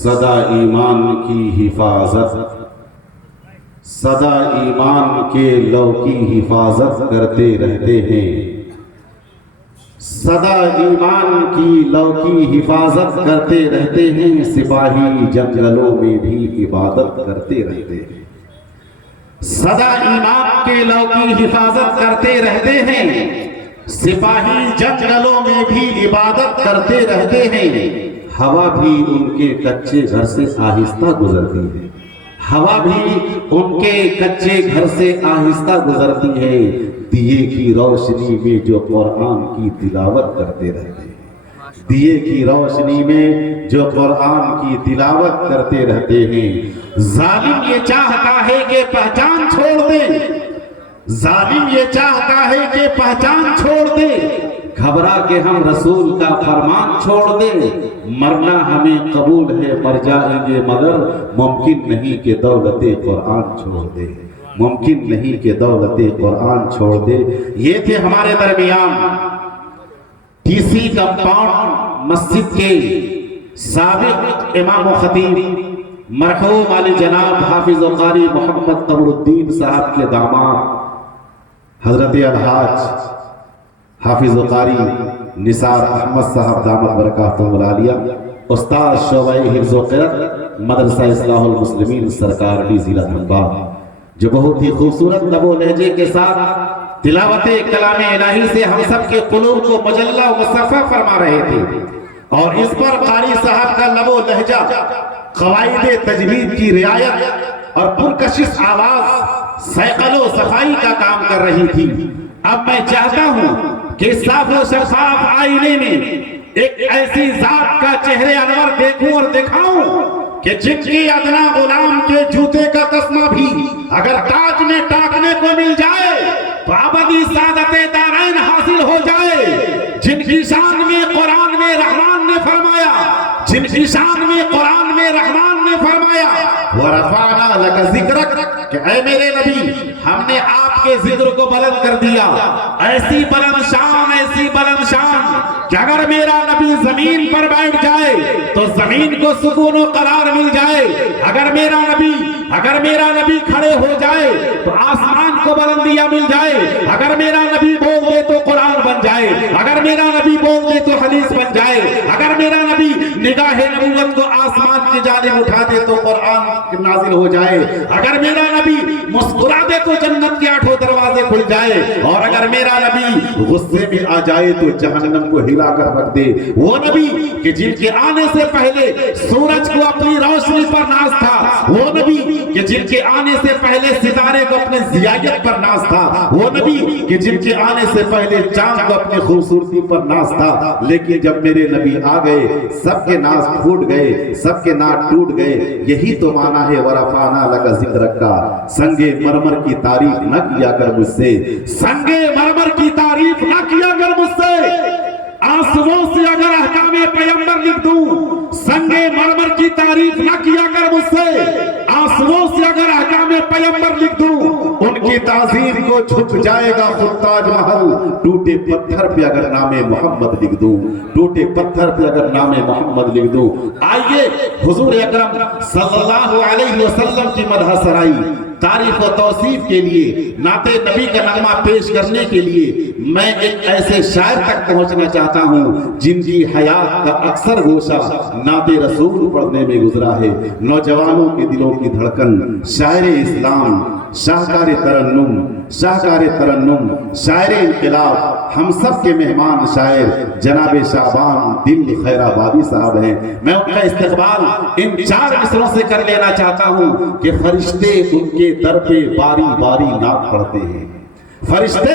सदा ईमान की हिफाजत, सदा ईमान के लव की हिफाजत करते रहते हैं। सदा ईमान की लव की हिफाजत करते रहते हैं। सिपाही जंगलों में भी इबादत करते रहते हैं। सदा ईमान के लव की हिफाजत करते रहते हैं। सिपाही जंगलों में भी इबादत करते रहते हैं। हवा भी उनके कच्चे घर से आहिस्ता गुजरती है। हवा भी उनके कच्चे घर से आहिस्ता गुजरती है। दिए की रोशनी में जो कुरान की तिलावत करते रहते हैं। दिए की रोशनी में जो कुरान की तिलावत करते रहते हैं। जालिम ये चाहता है कि पहचान छोड़ दे। जालिम ये चाहता है कि पहचान छोड़ दे। घबरा के हम रसूल का फरमान छोड़ दे। मरना हमें कबूल है, मर जाएंगे, मगर मुमकिन नहीं कि दौलते कुरान छोड़ दे। मुमकिन नहीं कि दौलते कुरान छोड़ दे। ये थे हमारे दरमियान टीसी कंपाउंड मस्जिद के साबिक इमाम व खतीब मरहूम आली जनाब हाफिज व कारी मोहम्मद तबरुद्दीन साहब के दामाद हजरत अलहाज हाफिज व कारी निसार अहमद साहब दामद बरकातुहुल आलिया, उस्ताद शोबे हिफ्ज़ व क़िरात मदरसा इस्लाहुल मुस्लिमीन सरकार डी ज़िला धनबाद, जो बहुत ही खूबसूरत लबो लहजे के साथ तिलावते कलाम इलाही से हम सब के क़ुलूब को मजल्ला मुसफ़्फ़ा फरमा रहे थे। और इस पर कारी साहब का लबो लहजा, क़वाइदे तजवीद की रियायत और पुरकशिश आवाज सैक़लो सफाई का काम कर रही थी। अब मैं चाहता हूँ कि साफ व शफाफ आईने में एक ऐसी जात का चेहरे अनवर देखूं और दिखाऊं कि जिनकी अदना गुलाम के जूते का तस्मा भी अगर ताज में टाकने को मिल जाए तो अबदी सादते दारैन हासिल हो जाए। जिनकी शान में कुरान में रहमान ने फरमाया, जिनकी शान में कुरान में रहमान ने फरमाया व रफाना लका ज़िक्रक, कि ऐ मेरे नबी हमने आपके जिक्र को बुलंद कर दिया। ऐसी बुलंद शान, ऐसी बुलंद शान कि अगर मेरा नबी जमीन पर बैठ जाए तो जमीन को सुकून और करार मिल जाए। अगर मेरा नबी खड़े हो जाए तो आसमान को बुलंदियां मिल जाए। अगर मेरा नबी बोल दे तो कुरान बन जाए। अगर मेरा नबी बोल दे तो हदीस बन जाए। अगर मेरा नबी निगाहे नबूवत को आसमान की जानिब उठा दे तो कुरान नाजिल हो जाए। अगर मेरा नबी मुस्कुरा दे तो जन्नत के 8 दरवाजे खुल जाए। और अगर मेरा नबी गुस्से में आ जाए तो जहन्नम को हिलाकर रख दे। वो नबी कि जिनके आने से पहले सूरज को अपनी रोशनी पर नाज था। वो नबी कि जिनके आने से पहले सितारे को अपने जियायत पर नाज था। वो नबी कि जिनके आने से पहले चांद को अपनी खूबसूरती पर नाज था। लेकिन जब मेरे नबी आ गए सबके नाज फूट गए, सबके नाक टूट गए। यही तो माना है वरफाना लका ज़िक्रक का। संगे मरमर की तारीफ न किया कर मुझसे, संगे मरमर की तारीफ न किया कर मुझसे। आंसुओं से अगर अहकामे पैगंबर लिख दूं, संगे मरमर की तारीफ न किया कर मुझसे। आंसुओं से अगर अहकामे पैगंबर लिख दूं, उनकी ताज़ीम को झुक जाएगा खुद ताजमहल। टूटे पत्थर पे अगर नामे मोहम्मद लिख दूं, टूटे पत्थर पे अगर नामे मोहम्मद लिख दूं। आइए हुजूर अकरम सल्लल्लाहु अलैहि वसल्लम की मदह सराई तारीफ और तौसीफ के लिए, नाते नबी का नगमा पेश करने के लिए मैं एक ऐसे शायर तक पहुंचना चाहता हूं जिनकी हयात का अक्सर गोशा नाते रसूल पढ़ने में गुजरा है। नौजवानों के दिलों की धड़कन, शायर इस्लाम, शाहकार तरन्नुम, शायर इनकलाब, हम सब के मेहमान शायर जनाब शाबान दिल खैराबादी साहब हैं। मैं उनका इस्तकबाल इन 4 मिसरों से कर लेना चाहता हूं कि फरिश्ते उनके दर पे बारी बारी नात पढ़ते हैं। फरिश्ते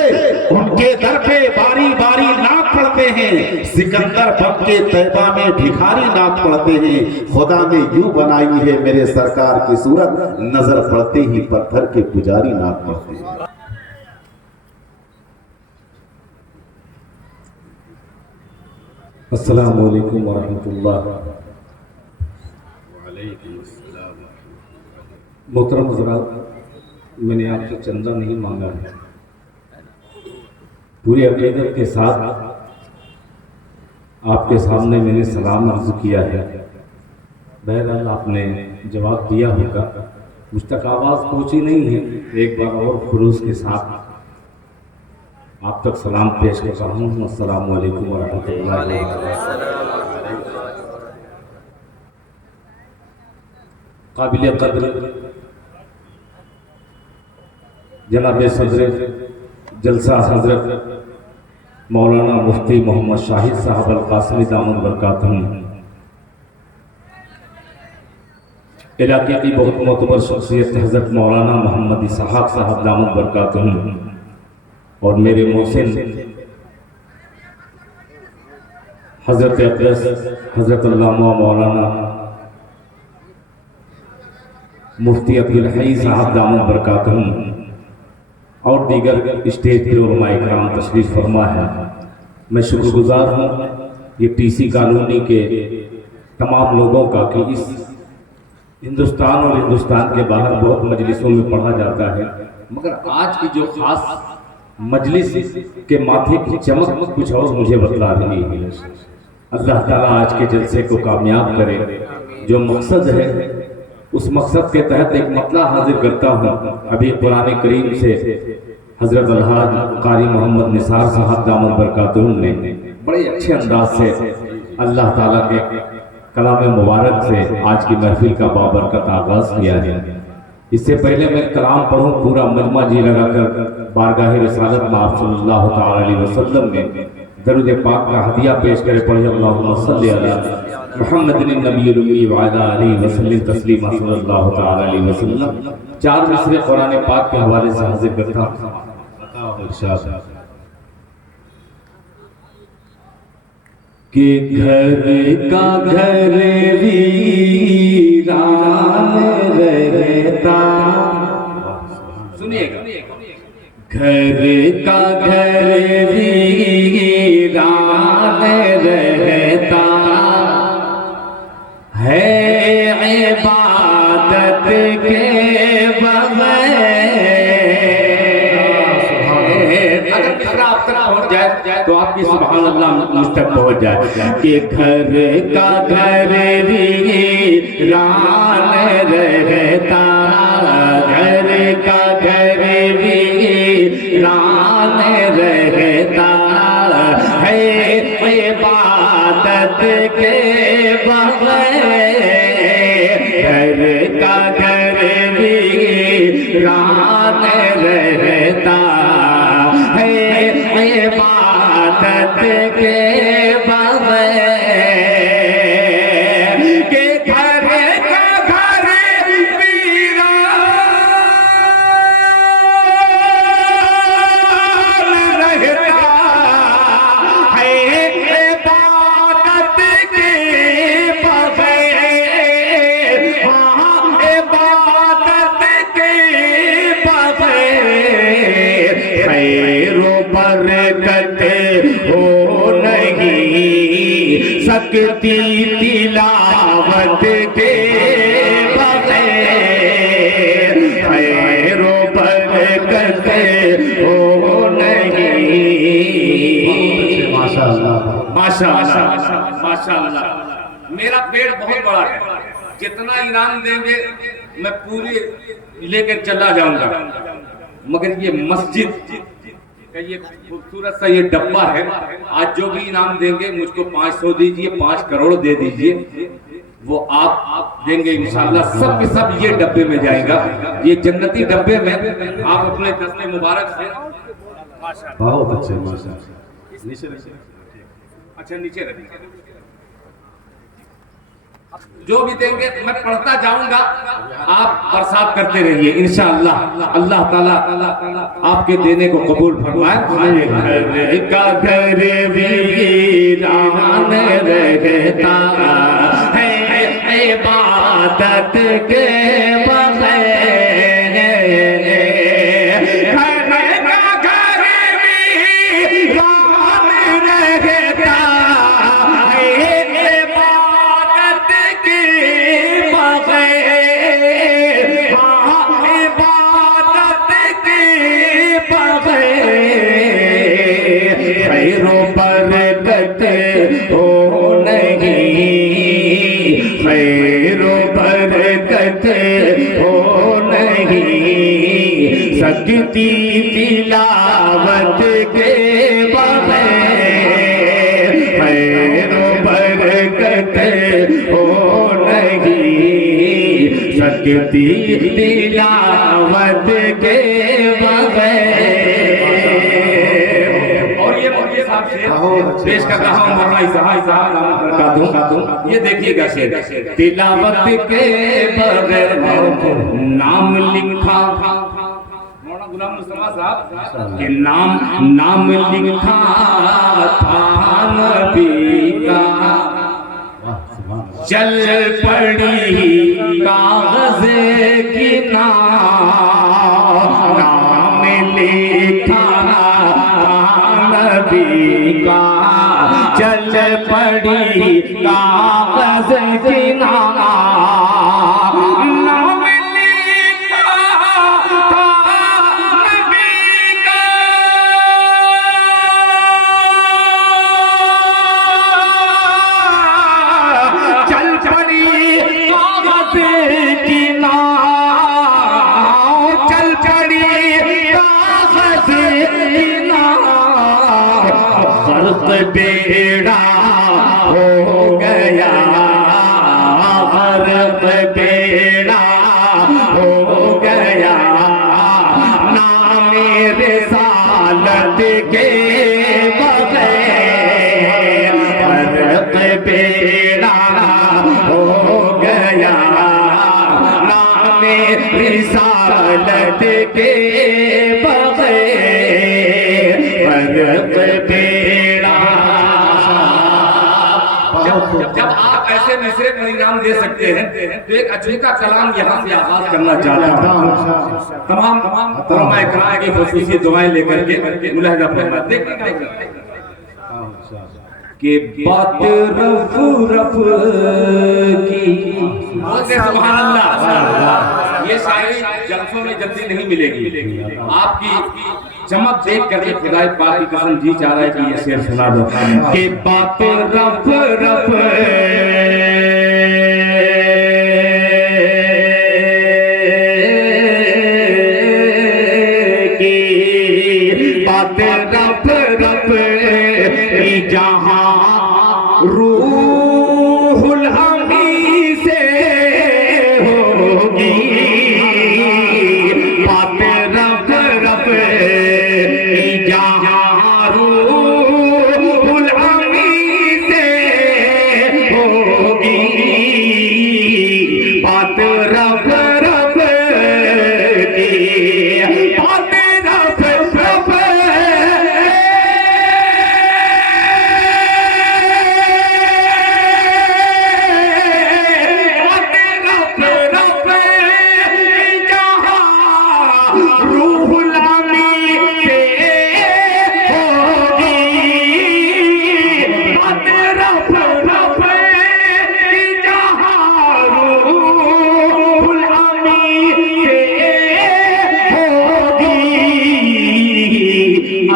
उनके दर पे बारी बारी नात पढ़ते हैं। सिकंदर बन के तैबा में भिखारी नात पढ़ते हैं। खुदा ने यूं बनाई है मेरे सरकार की सूरत, नजर पड़ते ही पत्थर के पुजारी नात पढ़ते हैं। अस्सलामु अलैकुम वरहमतुल्लाह। मोहतरम हज़रात, मैंने आपसे चंदा नहीं मांगा है। पूरी अक़ीदत के साथ आपके सामने मैंने सलाम अर्ज़ किया है। बहरहाल आपने जवाब दिया होगा, मुझ तक आवाज़ पहुंची नहीं है। एक बार और खुलूस के साथ आप तक सलाम पेश कर रहा हूँ। अस्सलाम वालेकुम वरहमतुल्लाहि काबिल कद्र जनाब सदर जलसा हजरत मौलाना मुफ्ती मोहम्मद शाहिद साहब अल कासमी दामन बरकातहुम, इलाके की बहुत मोतबर शख्सियत हजरत मौलाना मोहम्मद इसहाक साहब दामन बरकातहुम, और मेरे मोहसिन हजरत अक़दस हजरत अल्लामा मौलाना मुफ्ती अब्दुल हई साहब दामन बरकातहुम, और दीगर स्टेज पर उलमा इकराम तशरीफ़ फरमा है। मैं शुक्रगुजार हूँ ये टीसी कॉलोनी के तमाम लोगों का कि इस हिंदुस्तान और हिंदुस्तान के बाहर बहुत मजलिसों में पढ़ा जाता है, मगर आज की जो ख़ास मजलिस के माथे की चमक कुछ और मुझे बतला रही है। अल्लाह ताला आज के जलसे को कामयाब करे। जो मकसद है उस मकसद के तहत एक मतला हाजिर करता हूँ। अभी कुरान करीम से हजरत अलहाज कारी मोहम्मद निसार साहब दामन बरकातहुम ने बड़े अच्छे अंदाज से अल्लाह ताला के कलाम मुबारक से आज की महफिल का बाबरकत आगाज किया है। इससे पहले मैं कलाम पढ़ूं, पूरा मजमा जी लगाकर बारगाह रिसालत में आप सल्लल्लाहु ताला अलैहि वसल्लम में दरूद पाक का हदिया पेश करे। पढ़े अल्लाहुम्मा सल्ली अला मुहम्मदिन नबिय्यिल उम्मी व अला आलिहि वसल्लम तस्लीमा सल्लल्लाहु ताला अलैहि वसल्लम। चार मिसरे कुरान पाक के हवाले से हाजिर करता हूं। इरशाद कि घर का घर वीरान रहता, सुनिएगा, घर का घर वीरान रहता है इबादत के बगैर। अगर मिसरा अफ्तरा हो जाए तो आपकी सुभान अल्लाह मुझ तक पहुंच जाए कि घर का घर वीरान रहता, घर का घर वीरान रहता है इबादत के बगैर। घर का घर वीरान रहता है इबादत के बगैर। के घर का घर वीरान रहता है इबादत के बगैर। हाँ, इबादत के बगैर खैरो बरकत हो नहीं सकती तिलावत के बगैर। खैरो बरकत हो नहीं। माशाअल्लाह माशाअल्लाह माशाअल्लाह। मेरा पेड़ बहुत बड़ा है, जितना इनाम देंगे मैं पूरी लेकर चला जाऊंगा, मगर ये मस्जिद का ये खूबसूरत सा ये डब्बा है, आज जो भी इनाम देंगे मुझको 500 दीजिए, 5 करोड़ दे दीजिए, वो आप देंगे इंशाअल्लाह। सब के सब ये डब्बे में जाएगा, ये जन्नती डब्बे में आप अपने दस्ते मुबारक से। बहुत अच्छे माशाअल्लाह। नीचे अच्छा नीचे रखिए, जो भी देंगे मैं पढ़ता जाऊंगा, आप बरसात करते रहिए इंशाअल्लाह। अल्लाह ताला आपके देने को कबूल फरमाए। घर का घर वीरान रहता है इबादत के बगैर। खैरो बरकत हो नहीं, खैरो सकती तिलावत के बगैर खैर बरकत हो नहीं सकती तिलावत के बगैर। और ये पेश कर रहा हूँ मौलाना साहब, ये देखिएगा शेर, तिलावत के बगैर नाम लिखा मौलाना गुलाम मुस्तफा साहब के नाम लिखा था नबी का, चल पड़ी कागज़ की नाम लिखा नबी का, चल पड़ी कागज़ की नाम लिखा था नबी का, चल पड़ी कागज़ की नाम, चल पड़ी कागज़ की नाम, गर्क बेड़ा हो गया, गर्क बेड़ा हो गया, नाम रिसालत के बगैर, गर्क बेड़ा हो गया, नाम रिसालत के बगैर, गर्क बेड़ा। जब आप ऐसे मिसरे को इनाम दे सकते हैं तो एक अजूबा कलाम यहाँ से आगाज करना चाहता हूँ। तमाम उलमा इकराम की खुसूसी दुआएं लेकर के मुलाहिजा फरमाएं। देखिएगा कि बात रफ रफ की, सुभान अल्लाह, ये शायरी जलसों में जल्दी नहीं मिलेगी। आपकी चमक देख करके खुदाई पाक की कसम जी चाह रहा है कि ये शेर सुना दो कि बात रफ रफ की, बात रफ रफ की, जहां रूहुल अमी से होगी, बात रफ रफ की, जहां रूहुल अमी से होगी, बात रफ रफ की, बात रफ रफ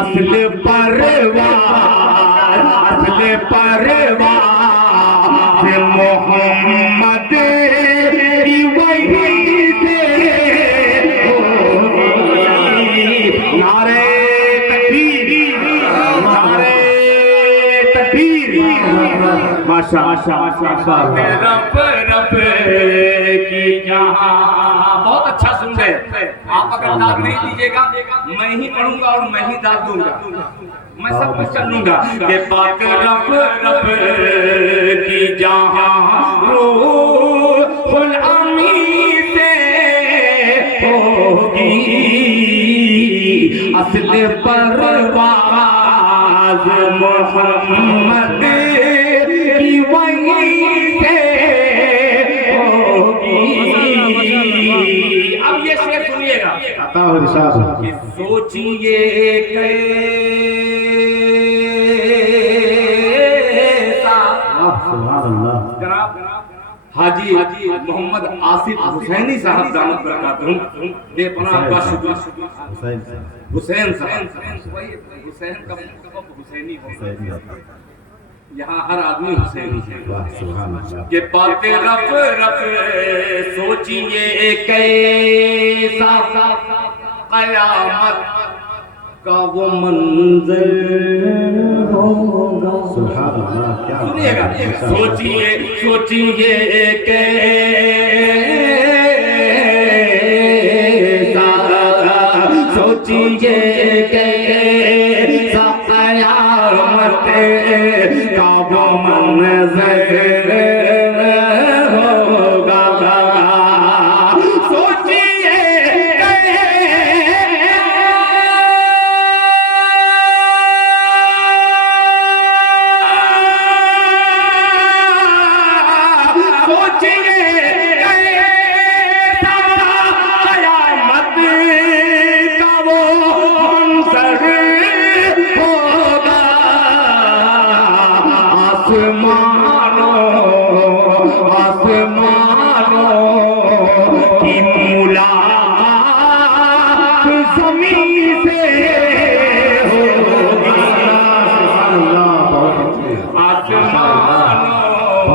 असल परवार, असल परवार मोहम्मद की वही से होगी। नारे तकबीर, नारे तकबीर, माशा माशा रब रब की जहां। बहुत अच्छा सुन रहे, आप अगर दाद नहीं दीजिएगा मैं ही पढ़ूंगा और मैं ही दाद दूंगा, मैं सब कुछ कर लूंगा। के बात रब रब की जहां रूहुल अमी से होगी, असल परवाज़ मोहम्मद की वही से होगी। अब ये शेर सुनिएगा, कि सोचिए जनाब हाजी मोहम्मद आसिफ हुसैनी साहब दामद बरकातहू बेपनाह का शुक्र, हुसैन साहब, हुसैन का मतलब हुसैनी होता है, यहाँ हर आदमी हुसैनी है। ये बातें रफ रफ सोचिए कैसा कयामत का वो मंजर होगा। सुभान अल्लाह, क्या सुनिएगा, सोचिए सोचिए सोचिए कैसा कयामत का वो मंजर होगा। सोचिए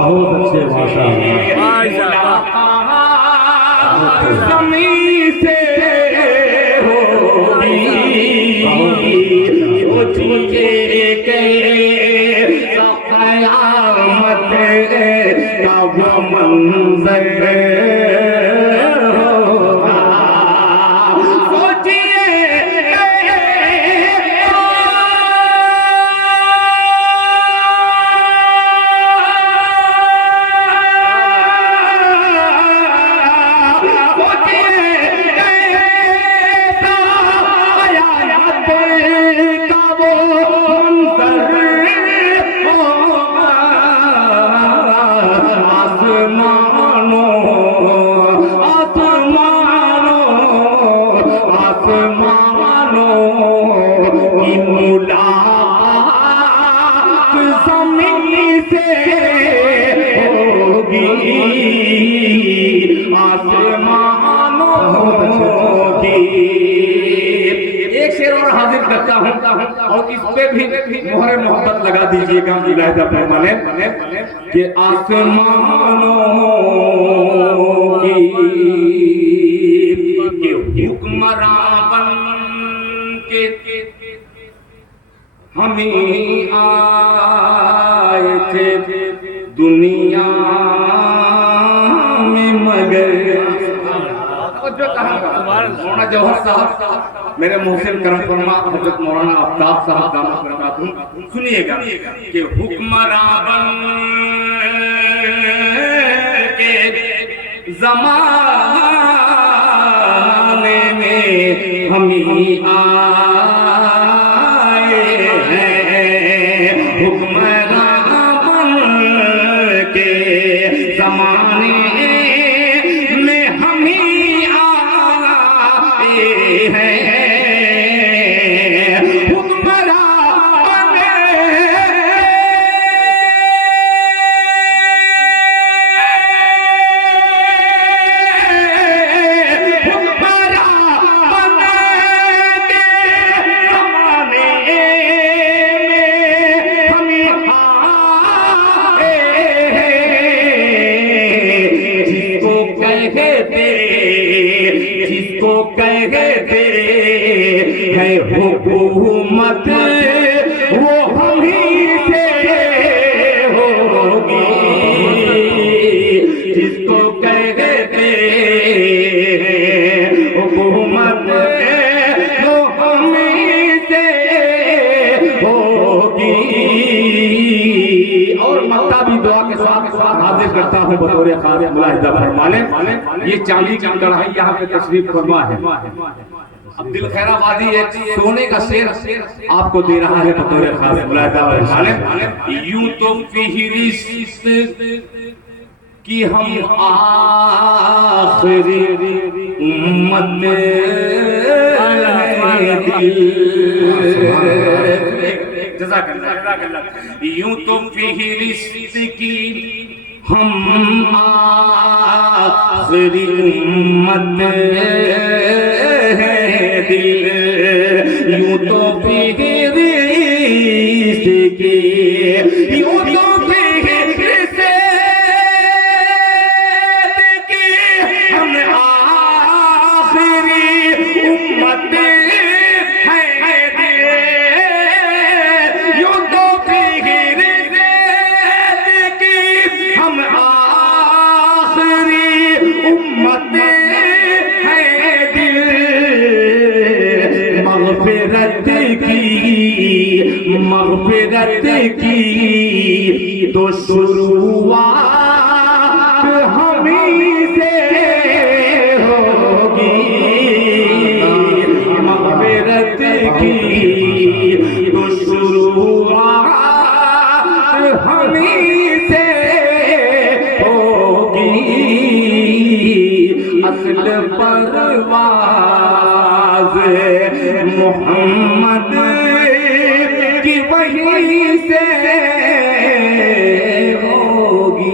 बहुत अच्छे ज़मीन से होगी। सोचिए कैसा कयामत का वो मंजर होगा। एक शेर और हाजिर करता हूँ और इस पे भी मोहर मोहब्बत लगा दीजिएगा मुलाहिजा फरमाने कि आसमानों की हुक्मरां बन के हमें आए थे दुनिया में मगर जो मौलाना जौहर साहब मेरे मोहसिन करम फरमा हजरत मौलाना आफ्ताब साहब दामत बरकातुहू सुनिएगा कि हुक्मरां बन के ज़माने में हम आए हैं। हुक्मरां बन के ज़माने में हम हुकूमत वो हम ही से होगी, जिसको कहते हुकूमत वो हम ही से होगी। और मक्का भी दुआ के साथ हाजिर करता हूँ बतौर खास मुलाहिजा फरमाने। ये चांदी की कढ़ाई यहाँ पे तशरीफ फरमा है। अब दिल खैराबादी एक सोने का शेर आपको दे रहा है बतौर खास मुलाहिजा फरमाने। यूं तो फिहरिस्त कि हम आखिरी उम्मत यूं तो फिहरिस्त की हम आखिरी उम्मत यूं तो फिहरिस्त की यूं तो फिहरिस्त की हम आखिरी उम्मत मग़फ़िरत की तो शुरुआत हमीं से होगी, मग़फ़िरत की तो शुरुआत हमीं से होगी, असल परवाज़ मोहम्मद की वहीं से होगी।